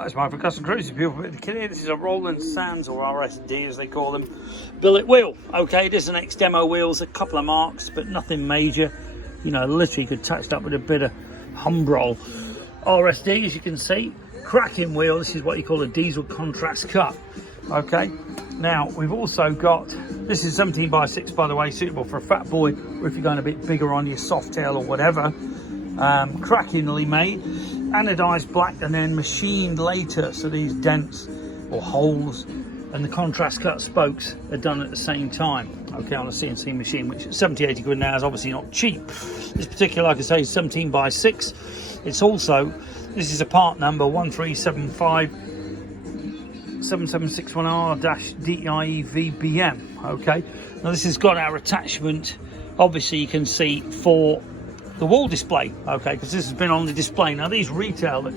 That's my for custom cruisers, beautiful bit of kit here. This is a Roland Sands or RSD as they call them, billet wheel. Okay, it is an ex-demo wheels, a couple of marks, but nothing major. You know, literally could touch it up with a bit of humbrol. RSD, as you can see, cracking wheel. This is what you call a diesel contrast cut. Okay, now we've also got, this is 17x6 by the way, suitable for a fat boy, or if you're going a bit bigger on your soft tail or whatever. Crackingly made, anodized black and then machined later, so these dents or holes and the contrast cut spokes are done at the same time, okay, on a CNC machine, which at 70-80 quid now is obviously not cheap. This particular, like I say, is 17x6. It's also, this is a part number 1375-7761R-DIEVBM. okay, now this has got our attachment, obviously you can see, for the wall display, okay, because this has been on the display. Now these retail at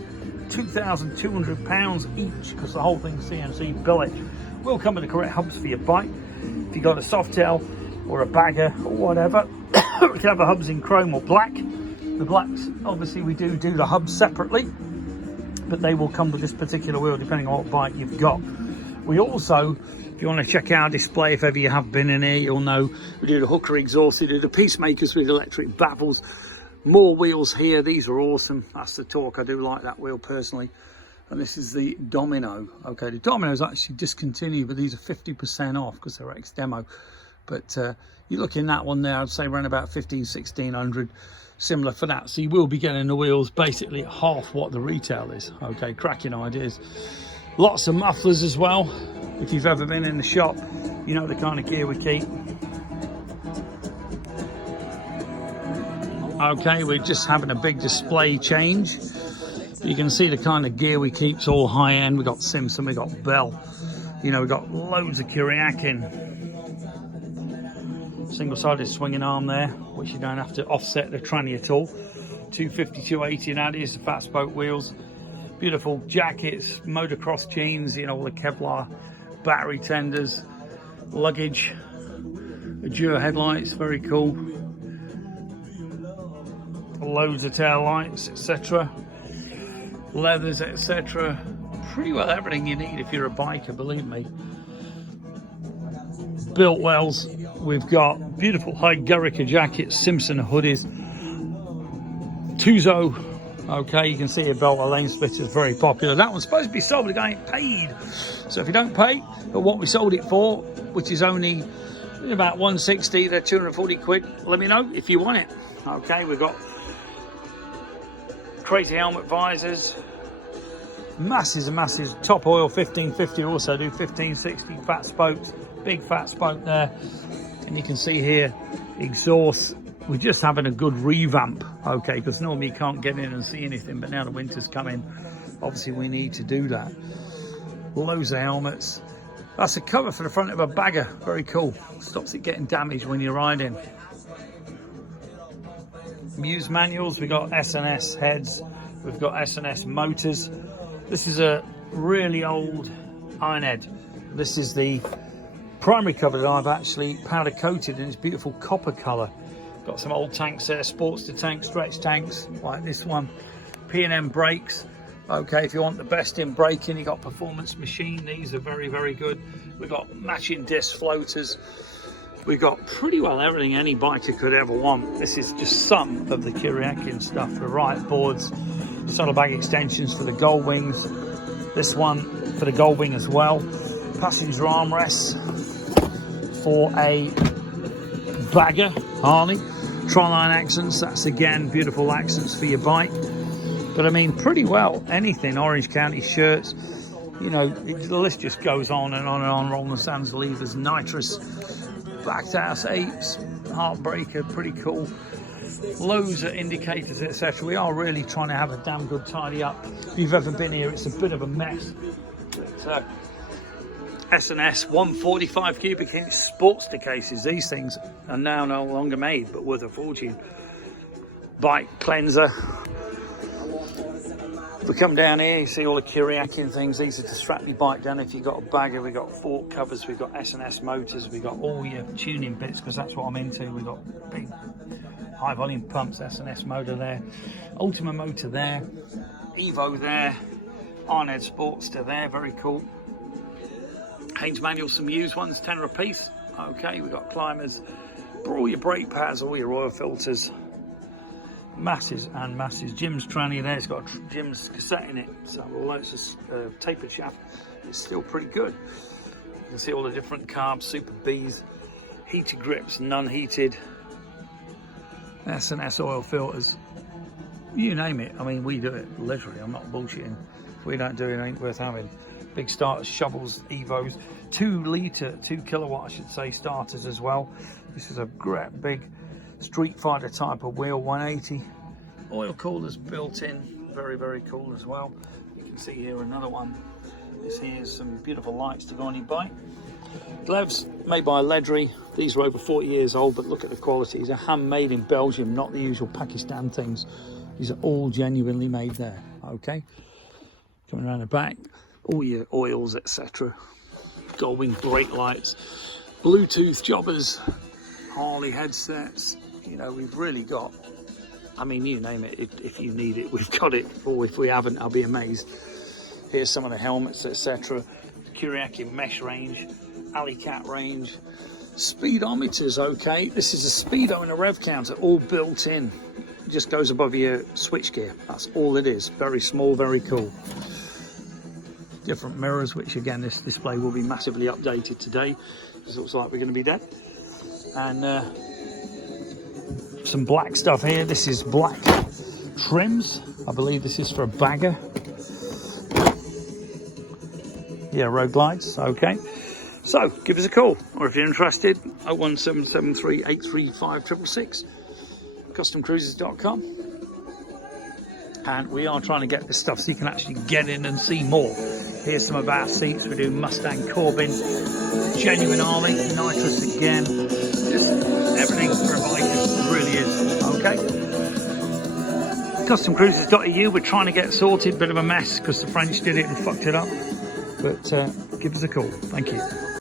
£2,200 each, because the whole thing's CNC billet. Will come with the correct hubs for your bike. If you've got a soft tail or a bagger or whatever, we can have the hubs in chrome or black. The blacks, obviously we do the hubs separately, but they will come with this particular wheel depending on what bike you've got. We also, if you want to check our display, if ever you have been in here, you'll know we do the hooker exhaust, we do the peacemakers with electric baffles. More wheels here, these are awesome. That's the Torque, I do like that wheel personally. And this is the Domino. Okay, the Domino is actually discontinued, but these are 50% off because they're ex-demo. But you look in that one there, I'd say around about 1500-1600, similar for that. So you will be getting the wheels basically half what the retail is. Okay, cracking ideas. Lots of mufflers as well. If you've ever been in the shop, you know the kind of gear we keep. Okay, we're just having a big display change. You can see the kind of gear we keep. It's all high end. We got Simpson, we got Bell. You know, we got loads of Kuriakin. Single-sided swinging arm there, which you don't have to offset the tranny at all. 250, 280, and that is the fat spoke wheels. Beautiful jackets, motocross jeans, you know, all the Kevlar battery tenders, luggage, Adura headlights, very cool. Loads of tail lights, etc. Leathers, etc. Pretty well everything you need if you're a biker, believe me. Built wells, we've got beautiful high Gurica jackets, Simpson hoodies, Tuzo. Okay, you can see a belt lane splitter is very popular. That one's supposed to be sold, the guy ain't paid. So if you don't pay for what we sold it for, which is only about 160, they're 240 quid, let me know if you want it. Okay, we've got crazy helmet visors, masses and masses, top oil 1550, also do 1560, fat spokes, big fat spoke there. And you can see here, exhaust, we're just having a good revamp, okay, because normally you can't get in and see anything, but now the winter's coming, obviously we need to do that. Loads of helmets. That's a cover for the front of a bagger, very cool, stops it getting damaged when you're riding. Muse manuals, we've got S&S heads, we've got S&S motors. This is a really old iron head. This is the primary cover that I've actually powder coated in its beautiful copper colour. Got some old tanks there, Sportster tanks, stretch tanks like this one. P&M brakes. Okay, if you want the best in braking, you got Performance Machine. These are very, very good. We've got matching disc floaters. We've got pretty well everything any biker could ever want. This is just some of the Kuriakin stuff. The riot boards, saddlebag extensions for the gold wings. This one for the gold wing as well. Passenger armrests for a bagger, Harley. Tri-line accents, that's again beautiful accents for your bike. But I mean, pretty well anything. Orange County shirts, you know, the list just goes on and on and on. Roland Sands levers, nitrous, backed house apes, heartbreaker, pretty cool. Loads of indicators, etc. We are really trying to have a damn good tidy up. If you've ever been here, it's a bit of a mess. But, S&S 145 cubic inch Sportster cases. These things are now no longer made, but worth a fortune. Bike cleanser. If we come down here, you see all the Kuriakin things. These are to strap your bike down if you've got a bagger. We've got fork covers, we've got S&S motors, we've got all your tuning bits, because that's what I'm into. We've got big high volume pumps, S&S motor there, Ultima motor there, Evo there, Ironhead Sportster there, very cool. Haynes manual, some used ones, tenner a piece. Okay, we've got climbers for all your brake pads, all your oil filters. Masses and masses. Jim's tranny there, it's got Jim's cassette in it, so although it's a tapered shaft, it's still pretty good. You can see all the different carbs, Super Bs, heated grips, non-heated, S&S oil filters, you name it. I mean, we do it, literally, I'm not bullshitting. If we don't do it, it ain't worth having. Big starters, shovels, Evos, 2 kilowatt, I should say, starters as well. This is a great big Street Fighter type of wheel, 180. Oil coolers built in, very, very cool as well. You can see here another one. This here is some beautiful lights to go on your bike. Gloves made by Ledry. These are over 40 years old, but look at the quality. These are handmade in Belgium, not the usual Pakistan things. These are all genuinely made there. Okay, coming around the back, all your oils, etc. Goldwing brake lights, Bluetooth jobbers, Harley headsets. You know, we've really got, I mean, you name it, if you need it, we've got it. Or if we haven't, I'll be amazed. Here's some of the helmets, etc. Kuriaki mesh range, Alley Cat range, speedometers. Okay, this is a speedo and a rev counter, all built in. It just goes above your switch gear. That's all it is. Very small, very cool. Different mirrors, which again, this display will be massively updated today. It looks like we're going to be dead. And some black stuff here. This is black trims. I believe this is for a bagger. Yeah, road glides. Okay, so give us a call, or if you're interested, 01773 835 666, customcruises.com. And we are trying to get this stuff so you can actually get in and see more. Here's some of our seats. We do Mustang Corbin, genuine Army, nitrous again, just everything for a bike. It really is. Okay, customcruises.eu. We're trying to get sorted, bit of a mess because the French did it and fucked it up, but give us a call. Thank you.